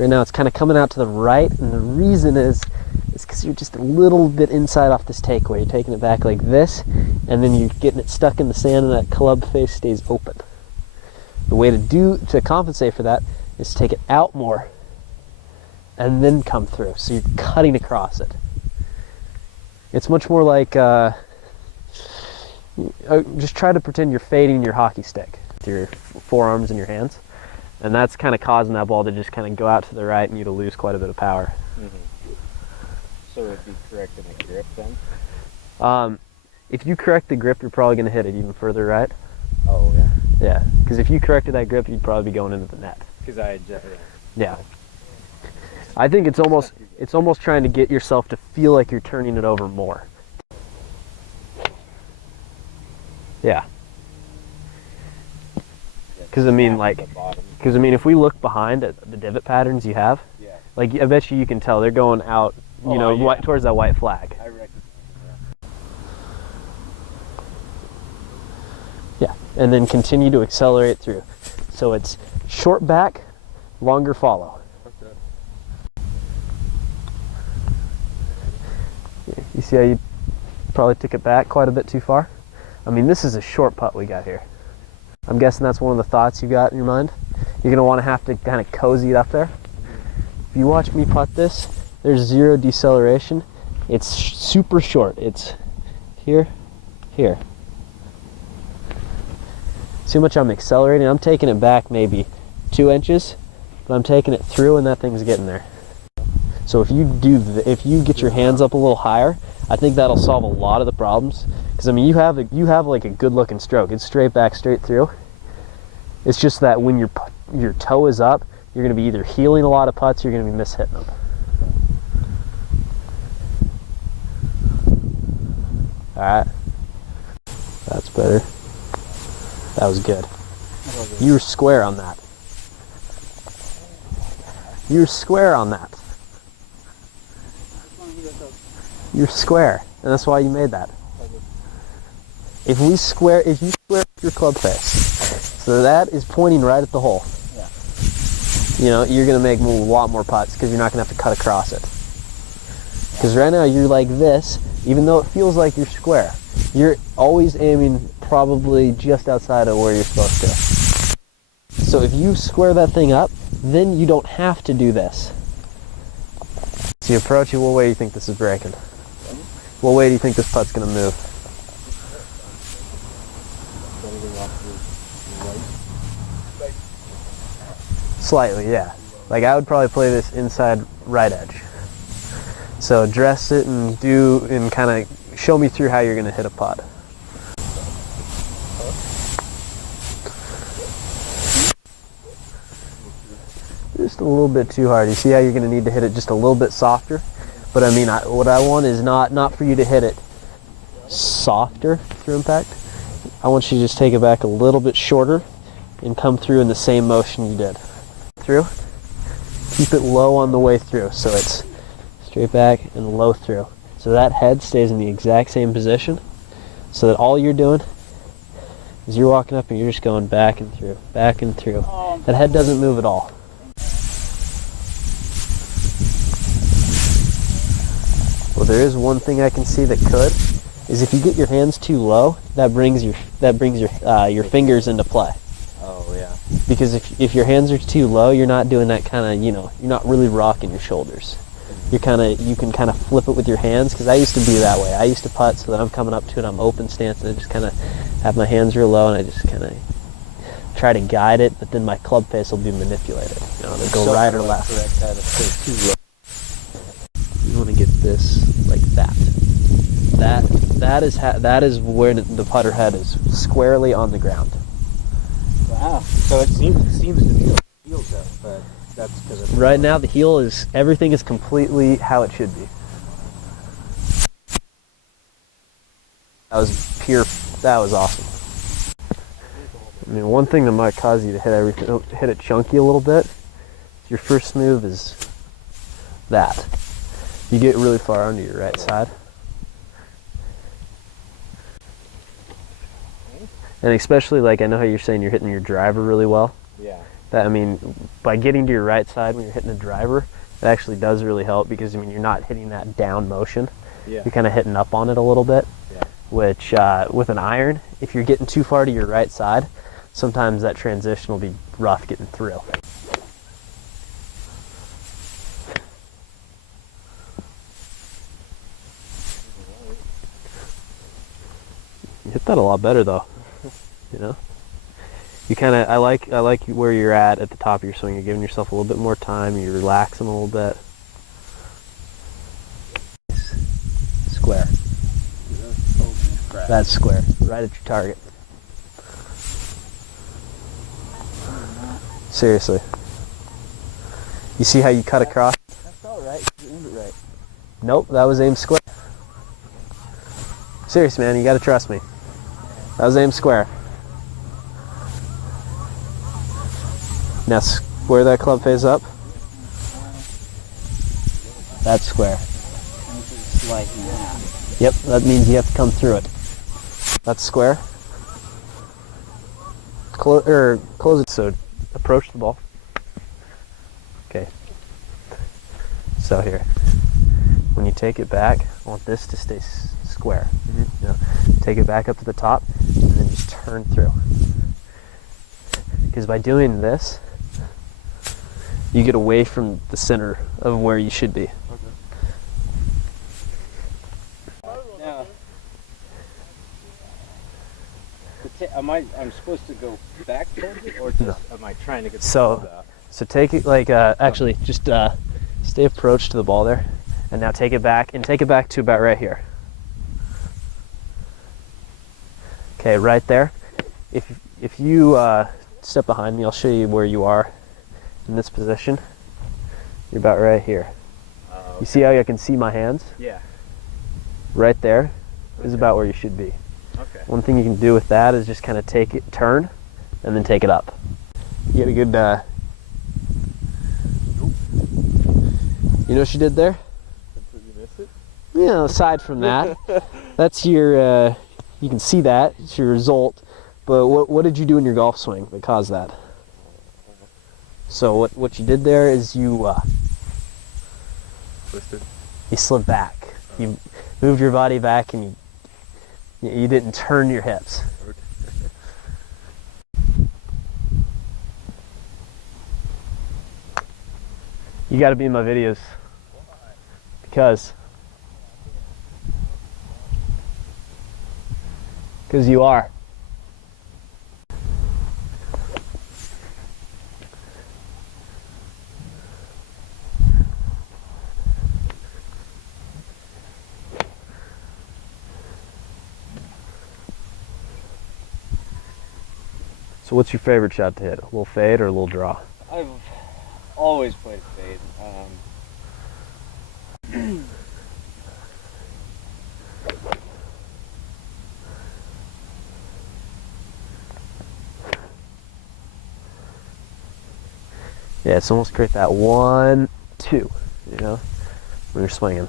So right now it's kind of coming out to the right, and the reason is because you're just a little bit inside off this takeaway. You're taking it back like this, and then you're getting it stuck in the sand, and that club face stays open. The way to compensate for that is to take it out more and then come through. So you're cutting across it. It's much more like just try to pretend you're fading your hockey stick with your forearms and your hands, and that's kind of causing that ball to just kind of go out to the right and you to lose quite a bit of power. So it would be correcting the grip then? If you correct the grip, you're probably going to hit it even further right. Oh yeah. Yeah, because if you corrected that grip, you'd probably be going into the net. Because Yeah. I think it's almost trying to get yourself to feel like you're turning it over more. Yeah. Because I mean, if we look behind at the divot patterns you have, like I bet you can tell they're going out, towards that white flag. I recognize it, Yeah, and then continue to accelerate through. So it's short back, longer follow. Okay. You see how you probably took it back quite a bit too far? I mean, this is a short putt we got here. I'm guessing that's one of the thoughts you got in your mind. You're gonna want to have to kind of cozy it up there. If you watch me putt this, there's zero deceleration. It's super short. It's here, here. See how much I'm accelerating? I'm taking it back maybe 2 inches, but I'm taking it through and that thing's getting there. So if you get your hands up a little higher, I think that'll solve a lot of the problems. Because I mean, you have like a good looking stroke. It's straight back, straight through. It's just that when your toe is up, you're going to be either healing a lot of putts, or you're going to be mishitting them. All right, that's better. That was good. You were square on that. You're square on that. You're square, and that's why you made that. If you square your club face, so that is pointing right at the hole. Yeah. You're gonna make a lot more putts because you're not gonna have to cut across it. Because right now you're like this, even though it feels like you're square. You're always aiming probably just outside of where you're supposed to. So if you square that thing up, then you don't have to do this. So you approach it, what way do you think this is breaking? What way do you think this putt's gonna move? Slightly, yeah. Like I would probably play this inside right edge. So dress it and kind of show me through how you're gonna hit a putt. Just a little bit too hard. You see how you're gonna need to hit it just a little bit softer? But I mean, what I want is not for you to hit it softer through impact. I want you to just take it back a little bit shorter and come through in the same motion you did. Through. Keep it low on the way through, so it's straight back and low through. So that head stays in the exact same position, so that all you're doing is you're walking up and you're just going back and through, back and through. That head doesn't move at all. Well, there is one thing I can see that could, is if you get your hands too low, that brings your fingers into play. Oh yeah. Because if your hands are too low, you're not doing that kind of, you're not really rocking your shoulders. You can kind of flip it with your hands, because I used to be that way. I used to putt so that I'm coming up to it, I'm open stance, and I just kind of have my hands real low, and I just kind of try to guide it, but then my club face will be manipulated. They'll go right or left. You want to get this like that. That is where the putter head is squarely on the ground. Wow. So it seems to be heel though, but that's because of right now the heel everything is completely how it should be. That was awesome. I mean, one thing that might cause you to hit it chunky a little bit, your first move is that. You get really far onto your right side. And especially, like, I know how you're saying you're hitting your driver really well. Yeah. That, I mean, by getting to your right side when you're hitting the driver, it actually does really help because, I mean, you're not hitting that down motion. Yeah. You're kind of hitting up on it a little bit. Yeah. Which, with an iron, if you're getting too far to your right side, sometimes that transition will be rough getting through. You hit that a lot better though, you know? You kind of, I like where you're at the top of your swing. You're giving yourself a little bit more time, you're relaxing a little bit. Square. That's square, right at your target. Seriously. You see how you cut across? That's all right. You aimed it right. Nope, that was aimed square. Serious, man, you gotta trust me. That was aimed square. Now square that club face up. That's square. Yep, that means you have to come through it. That's square. Close it, so approach the ball. Okay. So here, when you take it back, I want this to stay square. You know, take it back up to the top, and then just turn through. Because by doing this, you get away from the center of where you should be. Now, I'm supposed to go back towards it, or just am I trying to get the ball out? So take it like, actually, just stay approach to the ball there, and now take it back, and take it back to about right here. Okay, right there. If you step behind me, I'll show you where you are in this position. You're about right here. Okay. You see how I can see my hands? Yeah. Right there is about where you should be. Okay. One thing you can do with that is just kind of take it, turn, and then take it up. You get a good, you know what you did there? Did you miss it? You know, aside from that, that's your, you can see that, it's your result, but what did you do in your golf swing that caused that? So what you did there is you, Twisted. You slid back. You moved your body back and you didn't turn your hips. Okay. You gotta be in my videos. Because you are. So what's your favorite shot to hit? A little fade or a little draw? I've always played a fade. Yeah, it's almost create that 1, 2, you know, when you're swinging.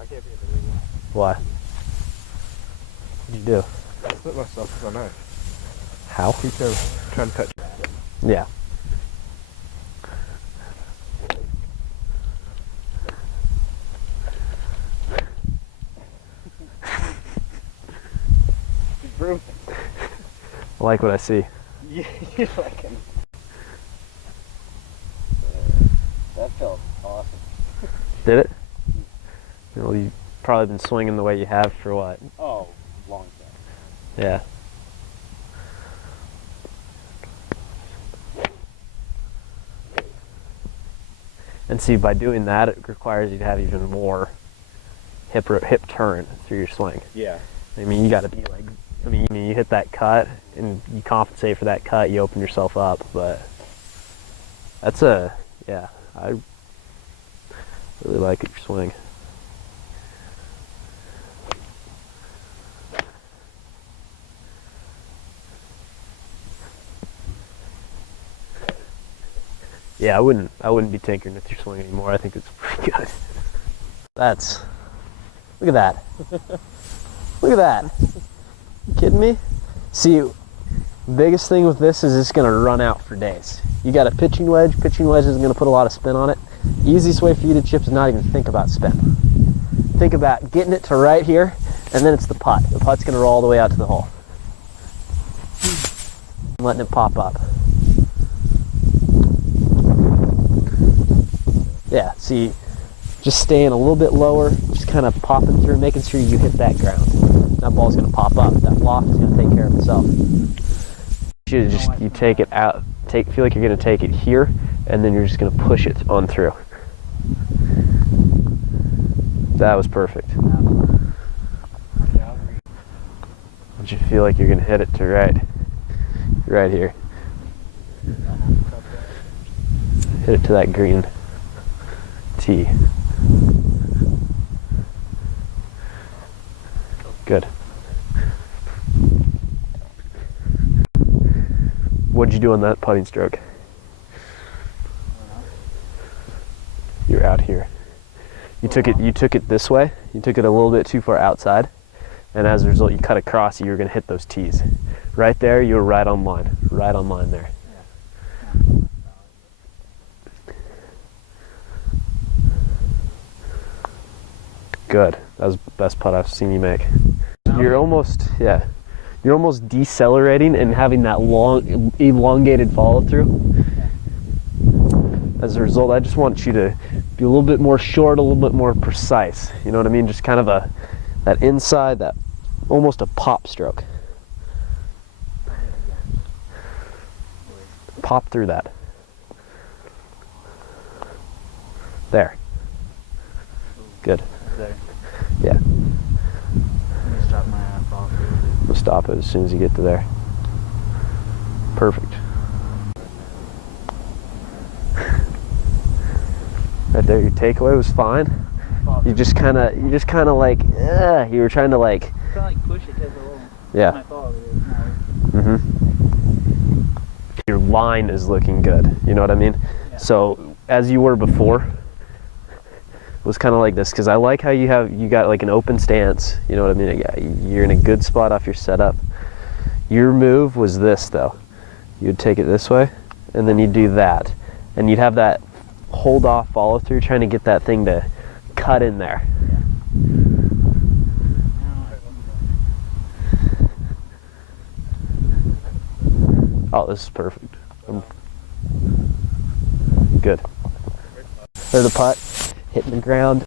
I can't be in the ring. Why? What'd you do? I split myself with my knife. How? Keep trying to touch it. Yeah. Broom. I like what I see. Yeah, you like him. That felt awesome. Did it? Well, you've probably been swinging the way you have for what? Oh, long time. Yeah. And see, by doing that, it requires you to have even more hip turn through your swing. Yeah. I mean, you got to be like, I mean, you hit that cut and you compensate for that cut, you open yourself up, but that's yeah, I really like your swing. Yeah, I wouldn't be tinkering with your swing anymore. I think it's pretty good. Look at that. Look at that. You kidding me? See, Biggest thing with this is it's going to run out for days. You got a pitching wedge. Pitching wedge is going to put a lot of spin on it. Easiest way for you to chip is not even think about spin. Think about getting it to right here, and then it's the putt. The putt's going to roll all the way out to the hole. I'm letting it pop up. Yeah, see, just staying a little bit lower, just kind of popping through, making sure you hit that ground. That ball's going to pop up. That loft is going to take care of itself. You take it out, feel like you're going to take it here, and then you're just going to push it on through. That was perfect. Don't you feel like you're going to hit it to right here. Hit it to that green tee. Good. What'd you do on that putting stroke? You're out here. You took it this way. You took it a little bit too far outside, and as a result, you cut across. You were going to hit those tees. Right there, you were right on line. Right on line there. Good. That was the best putt I've seen you make. You're almost decelerating and having that long, elongated follow through. As a result, I just want you to be a little bit more short, a little bit more precise. You know what I mean? Just kind of that inside, that almost a pop stroke. Pop through that. There. Good. There. Yeah. Stop my ball. We'll stop it as soon as you get to there. Perfect. Right there, your takeaway was fine. You just kind of like, you were trying to like. Kind of like push it to the little. Yeah. My ball. Your line is looking good. You know what I mean? Yeah. So as you were before, it was kind of like this, because I like how you got like an open stance. You know what I mean? You're in a good spot off your setup. Your move was this though. You'd take it this way, and then you'd do that, and you'd have that hold off follow through, trying to get that thing to cut in there. Oh, this is perfect. Good. There's the putt, hitting the ground.